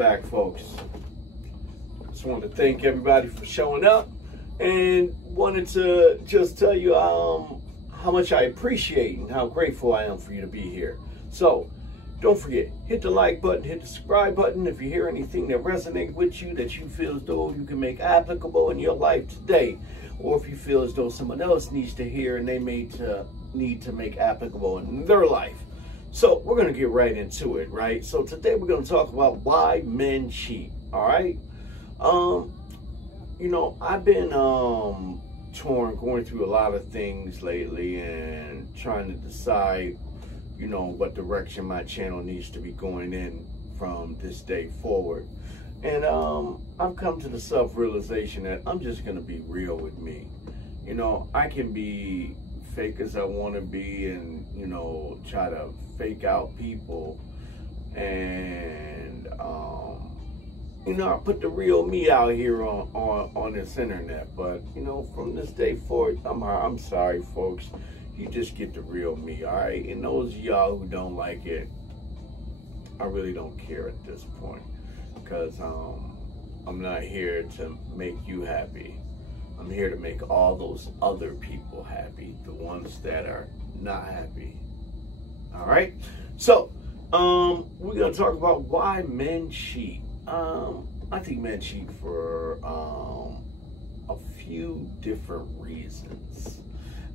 back, folks. Just wanted to thank everybody for showing up, and wanted to just tell you how much I appreciate and how grateful I am for you to be here. So don't forget, hit the like button, hit the subscribe button if you hear anything that resonates with you, that you feel as though you can make applicable in your life today, or if you feel as though someone else needs to hear and they need to make applicable in their life. So we're going to get right into it, right? So today we're going to talk about why men cheat, all right? You know, I've been torn, going through a lot of things lately and trying to decide, you know, what direction my channel needs to be going in from this day forward. And I've come to the self-realization that I'm just going to be real with me. You know, I can be fake as I want to be and, you know, try to fake out people. And, you know, I put the real me out here on this internet. But, you know, from this day forward, I'm sorry, folks. You just get the real me, all right? And those of y'all who don't like it, I really don't care at this point, because I'm not here to make you happy. I'm here to make all those other people happy, the ones that are not happy. All right? So, we're going to talk about why men cheat. I think men cheat for a few different reasons.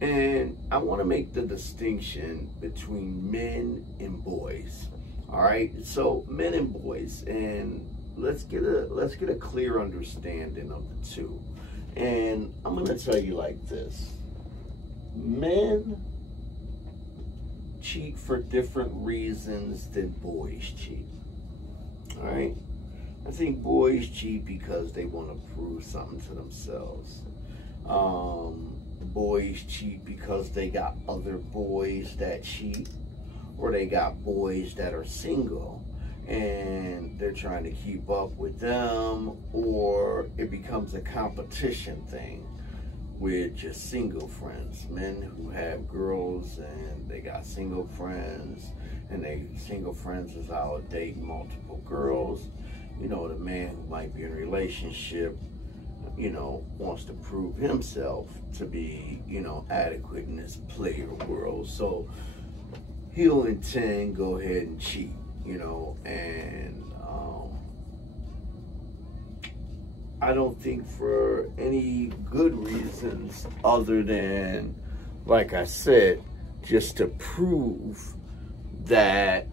And I want to make the distinction between men and boys. All right, so men and boys, and let's get a clear understanding of the two. And I'm going to tell you like this: men cheat for different reasons than boys cheat. All right, I think boys cheat because they want to prove something to themselves. Boys cheat because they got other boys that cheat, or they got boys that are single and they're trying to keep up with them, or it becomes a competition thing with just single friends. Men who have girls and they got single friends, and they single friends is out dating multiple girls. You know, the man who might be in a relationship, you know, wants to prove himself to be, you know, adequate in this player world. So he'll intend go ahead and cheat, you know, and I don't think for any good reasons other than, like I said, just to prove that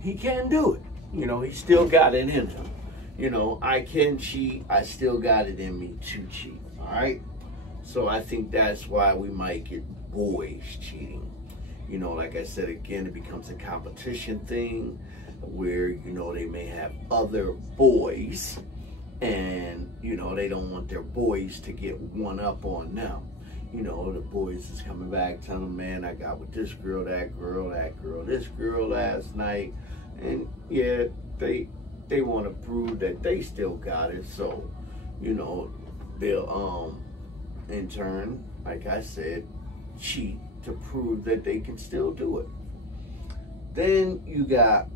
he can do it. You know, he still got it in him. You know, I can cheat. I still got it in me to cheat. All right. So I think that's why we might get boys cheating. You know, like I said, again, it becomes a competition thing where, you know, they may have other boys and, you know, they don't want their boys to get one up on them. You know, the boys is coming back telling them, man, I got with this girl, that girl, this girl last night. And yeah, they want to prove that they still got it. So, you know, they'll, in turn, like I said, cheat to prove that they can still do it. Then you got,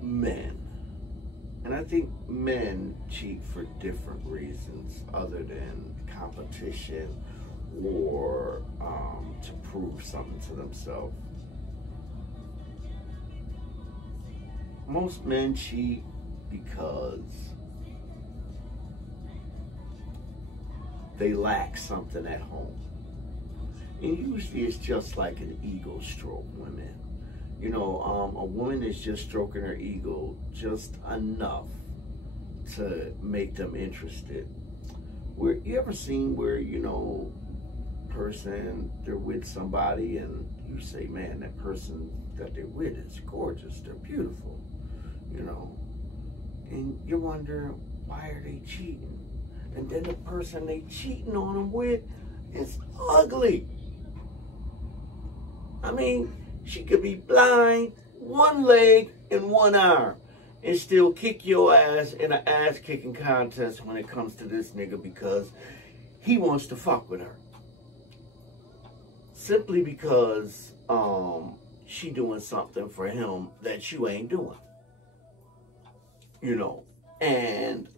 men. And I think men cheat for different reasons other than competition or, to prove something to themselves. Most men cheat because they lack something at home. And usually it's just like an ego stroke, women. You know, a woman is just stroking her ego just enough to make them interested. You ever seen where, you know, they're with somebody and you say, man, that person that they're with is gorgeous, they're beautiful, you know, and you wonder, why are they cheating? And then the person they cheating on them with is ugly. I mean, she could be blind, one leg and one arm, and still kick your ass in an ass-kicking contest when it comes to this nigga because he wants to fuck with her. Simply because she doing something for him that you ain't doing. you know, and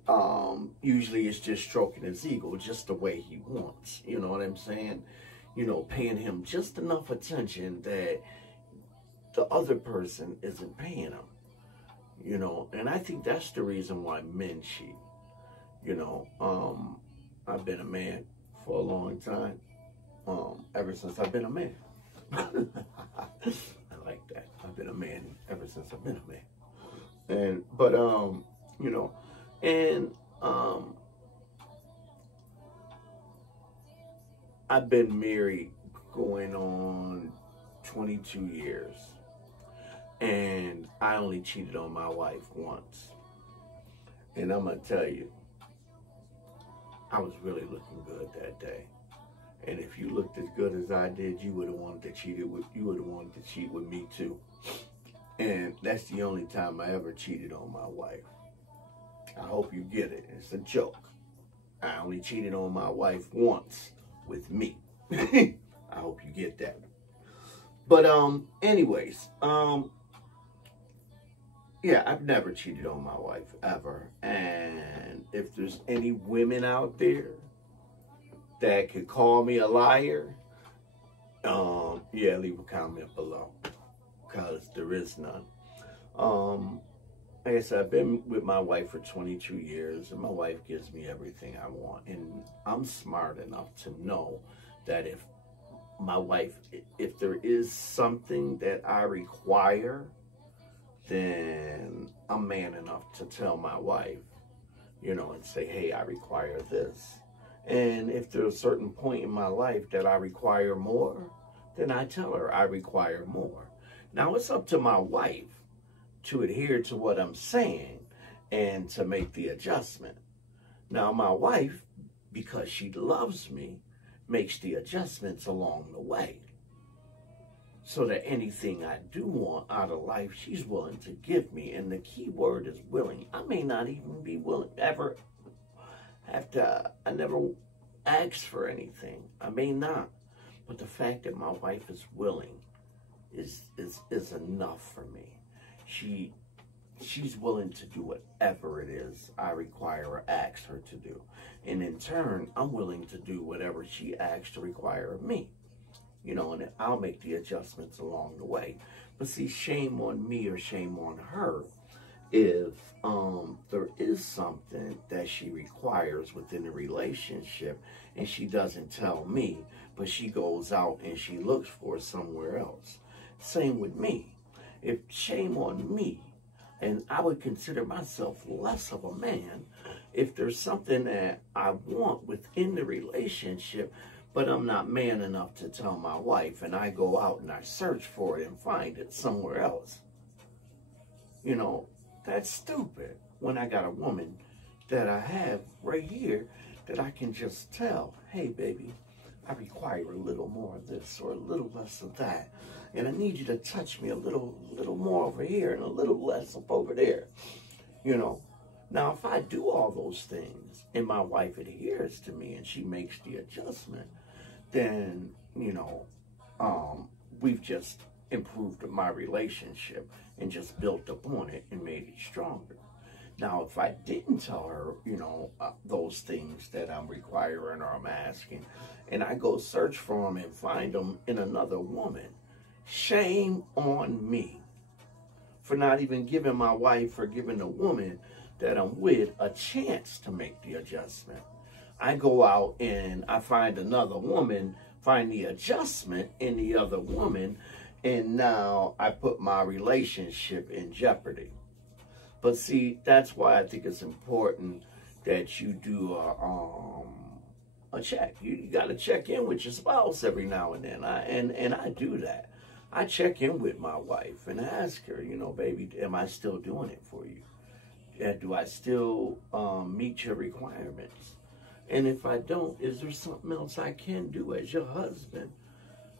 usually it's just stroking his ego just the way he wants, you know what I'm saying? You know, paying him just enough attention that the other person isn't paying him, you know, and I think that's the reason why men cheat, you know. I've been a man for a long time, ever since I've been a man. I like that. I've been a man ever since I've been a man. But you know, and I've been married going on 22 years, and I only cheated on my wife once. And I'm gonna tell you, I was really looking good that day. And if you looked as good as I did, you would have wanted to cheat with me too. And that's the only time I ever cheated on my wife. I hope you get it. It's a joke. I only cheated on my wife once with me. I hope you get that. But anyways, yeah, I've never cheated on my wife ever. And if there's any women out there that could call me a liar, yeah, leave a comment below, because there is none. Like I said, I've been with my wife for 22 years, and my wife gives me everything I want. And I'm smart enough to know that if my wife, if there is something that I require, then I'm man enough to tell my wife, you know, and say, hey, I require this. And if there's a certain point in my life that I require more, then I tell her I require more. Now, it's up to my wife to adhere to what I'm saying and to make the adjustment. Now, my wife, because she loves me, makes the adjustments along the way, so that anything I do want out of life, she's willing to give me. And the key word is willing. I may not even be willing, ever have to, I never ask for anything. I may not. But the fact that my wife is willing is enough for me. She's willing to do whatever it is I require or ask her to do. And in turn, I'm willing to do whatever she asks to require of me. You know, and I'll make the adjustments along the way. But see, shame on me or shame on her if there is something that she requires within a relationship and she doesn't tell me, but she goes out and she looks for it somewhere else. Same with me. If shame on me, and I would consider myself less of a man if there's something that I want within the relationship, but I'm not man enough to tell my wife, and I go out and I search for it and find it somewhere else. You know, that's stupid when I got a woman that I have right here that I can just tell, hey, baby, I require a little more of this or a little less of that. And I need you to touch me a little more over here and a little less up over there. You know, now if I do all those things and my wife adheres to me and she makes the adjustment, then, you know, we've just improved my relationship and just built upon it and made it stronger. Now, if I didn't tell her, you know, those things that I'm requiring or I'm asking, and I go search for them and find them in another woman, shame on me for not even giving my wife or giving the woman that I'm with a chance to make the adjustment. I go out and I find another woman, find the adjustment in the other woman, and now I put my relationship in jeopardy. But see, that's why I think it's important that you do a check. You got to check in with your spouse every now and then. And I do that. I check in with my wife and ask her, you know, baby, am I still doing it for you? Do I still meet your requirements? And if I don't, is there something else I can do as your husband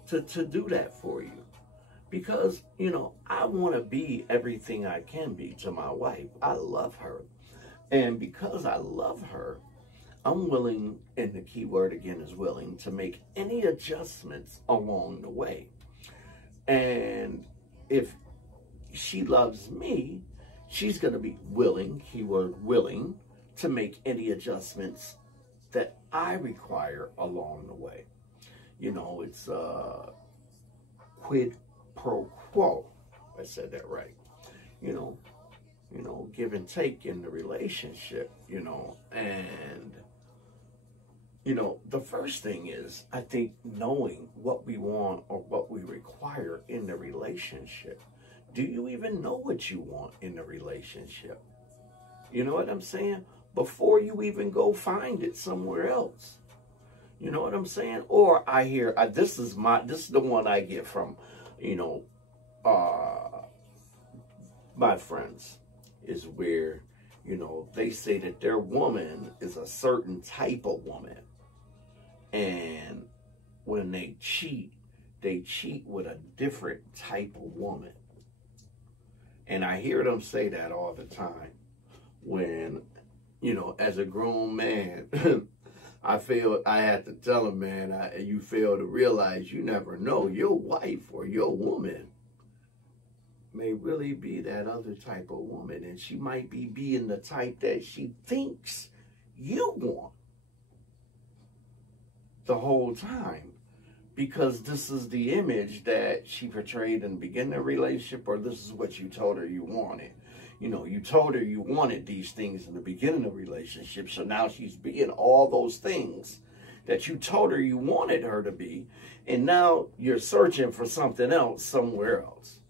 to do that for you? Because, you know, I want to be everything I can be to my wife. I love her. And because I love her, I'm willing, and the key word again is willing, to make any adjustments along the way. And if she loves me, she's going to be willing, keyword willing, to make any adjustments that I require along the way. You know, it's quid pro quo. I said that right. You know, give and take in the relationship, you know, and, you know, the first thing is, I think, knowing what we want or what we require in the relationship. Do you even know what you want in the relationship? You know what I'm saying? Before you even go find it somewhere else. You know what I'm saying? Or I hear, this is the one I get from, you know, my friends, is where, you know, they say that their woman is a certain type of woman. And when they cheat with a different type of woman. And I hear them say that all the time. When, you know, as a grown man, I feel I had to tell them, man, you fail to realize you never know. Your wife or your woman may really be that other type of woman. And she might be being the type that she thinks you want the whole time. Because this is the image that she portrayed in the beginning of the relationship, or this is what you told her you wanted. You know, you told her you wanted these things in the beginning of the relationship, so now she's being all those things that you told her you wanted her to be, and now you're searching for something else somewhere else.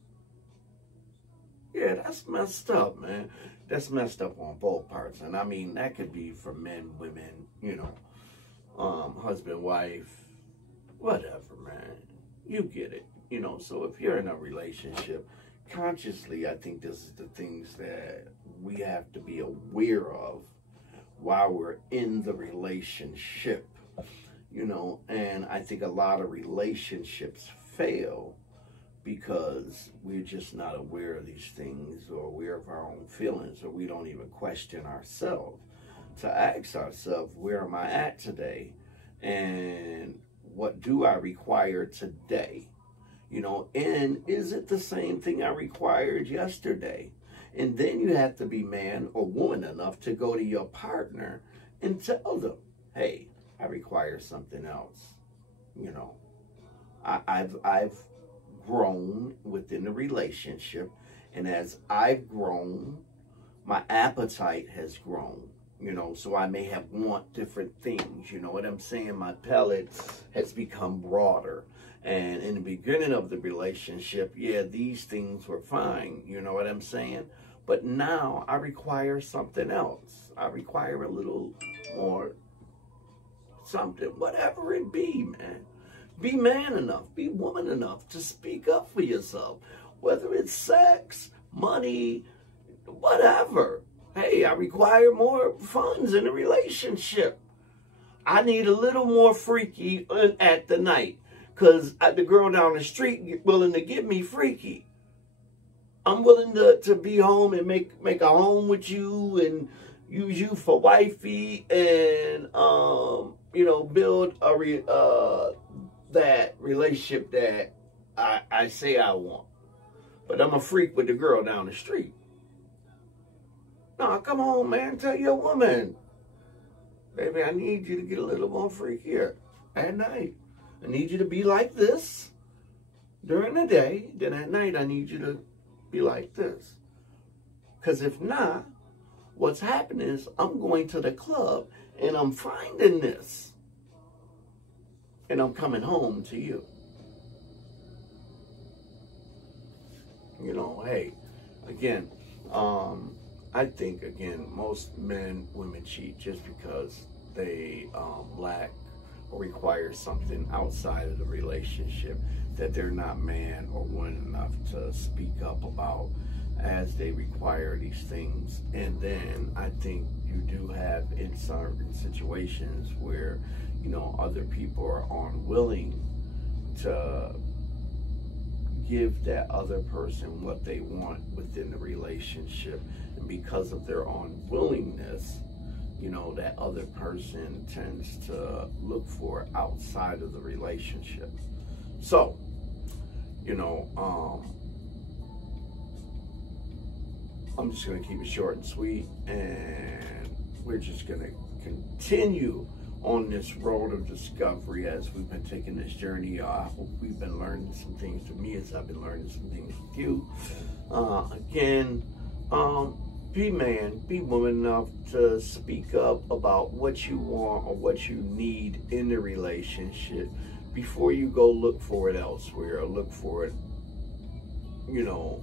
Yeah, that's messed up, man. That's messed up on both parts. And I mean, that could be for men, women, you know, husband, wife, whatever, man. You get it. You know, so if you're in a relationship, consciously, I think this is the things that we have to be aware of while we're in the relationship, you know. And I think a lot of relationships fail because we're just not aware of these things, or aware of our own feelings, or we don't even question ourselves to ask ourselves, where am I at today? And what do I require today? You know, and is it the same thing I required yesterday? And then you have to be man or woman enough to go to your partner and tell them, hey, I require something else. You know, I've grown within the relationship, and as I've grown, my appetite has grown. You know, so I may have want different things. You know what I'm saying? My palate has become broader. And in the beginning of the relationship, yeah, these things were fine. You know what I'm saying? But now I require something else. I require a little more something, whatever it be, man. Be man enough, be woman enough to speak up for yourself. Whether it's sex, money, whatever. Hey, I require more funds in a relationship. I need a little more freaky at the night, because the girl down the street willing to get me freaky. I'm willing to be home and make a home with you and use you for wifey and, you know, build that relationship that I say I want. But I'm a freak with the girl down the street. No, come on, man. Tell your woman, baby, I need you to get a little more freakier at night. I need you to be like this during the day. Then at night, I need you to be like this. Because if not, what's happening is I'm going to the club and I'm finding this. And I'm coming home to you. You know, hey, again, I think, again, most men, women cheat just because they lack or require something outside of the relationship that they're not man or woman enough to speak up about, as they require these things. And then I think you do have in certain situations where, you know, other people are unwilling to give that other person what they want within the relationship. And because of their unwillingness, you know, that other person tends to look for outside of the relationship. So, you know, I'm just going to keep it short and sweet, and we're just going to continue on this road of discovery as we've been taking this journey. I hope we've been learning some things from me as I've been learning some things with you. Again, be man, be woman enough to speak up about what you want or what you need in the relationship before you go look for it elsewhere or look for it, you know,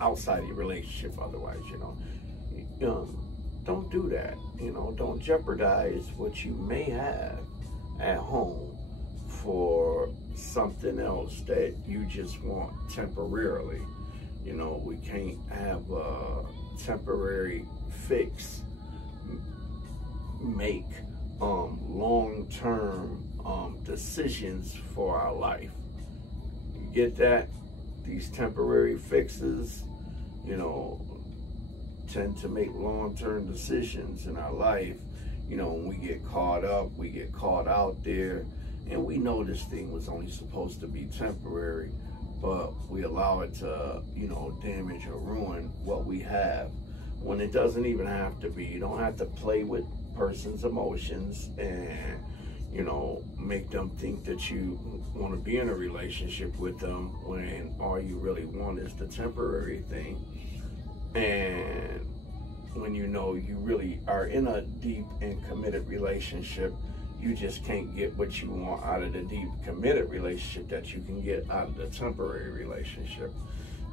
outside your relationship. Otherwise, you know, don't do that. You know, don't jeopardize what you may have at home for something else that you just want temporarily. You know, we can't have a temporary fix make long-term decisions for our life. You get that? These temporary fixes, you know, tend to make long-term decisions in our life. You know, when we get caught up, we get caught out there, and we know this thing was only supposed to be temporary, but we allow it to, you know, damage or ruin what we have when it doesn't even have to be. You don't have to play with person's emotions and, you know, make them think that you want to be in a relationship with them when all you really want is the temporary thing. And when you know you really are in a deep and committed relationship, you just can't get what you want out of the deep committed relationship that you can get out of the temporary relationship.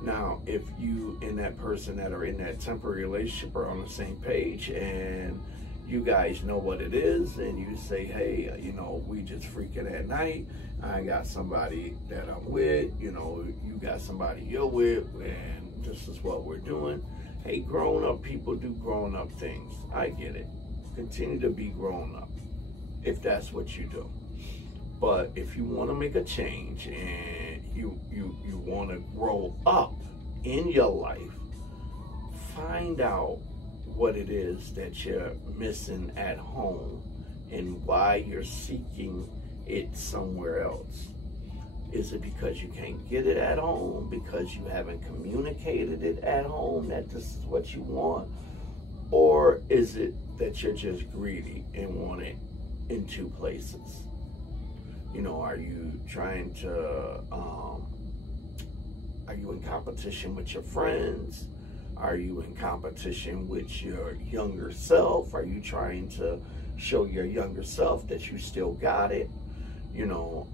Now, if you and that person that are in that temporary relationship are on the same page and you guys know what it is, and you say, hey, you know, we just freaking at night. I got somebody that I'm with, you know, you got somebody you're with, and this is what we're doing. Hey, grown up people do grown up things. I get it. Continue to be grown up if that's what you do. But if you want to make a change and you want to grow up in your life, find out what it is that you're missing at home and why you're seeking it somewhere else. Is it because you can't get it at home? Because you haven't communicated it at home that this is what you want? Or is it that you're just greedy and want it in two places? You know, are you trying to, are you in competition with your friends? Are you in competition with your younger self? Are you trying to show your younger self that you still got it? You know,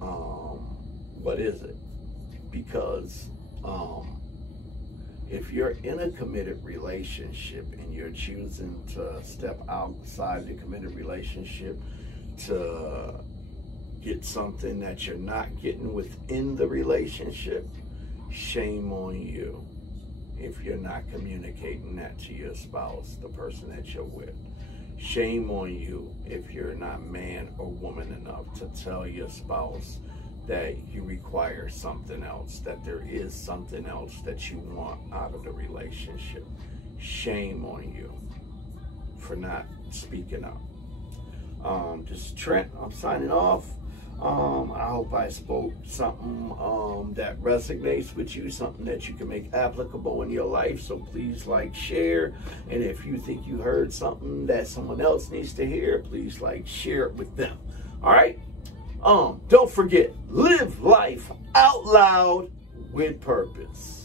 what is it? Because if you're in a committed relationship and you're choosing to step outside the committed relationship to get something that you're not getting within the relationship, shame on you if you're not communicating that to your spouse, the person that you're with. Shame on you if you're not man or woman enough to tell your spouse that you require something else, that there is something else that you want out of the relationship. Shame on you for not speaking up. This is Trent. I'm signing off. I hope I spoke something that resonates with you, something that you can make applicable in your life. So please like, share, and if you think you heard something that someone else needs to hear, please like, share it with them. All right. Don't forget, live life out loud with purpose.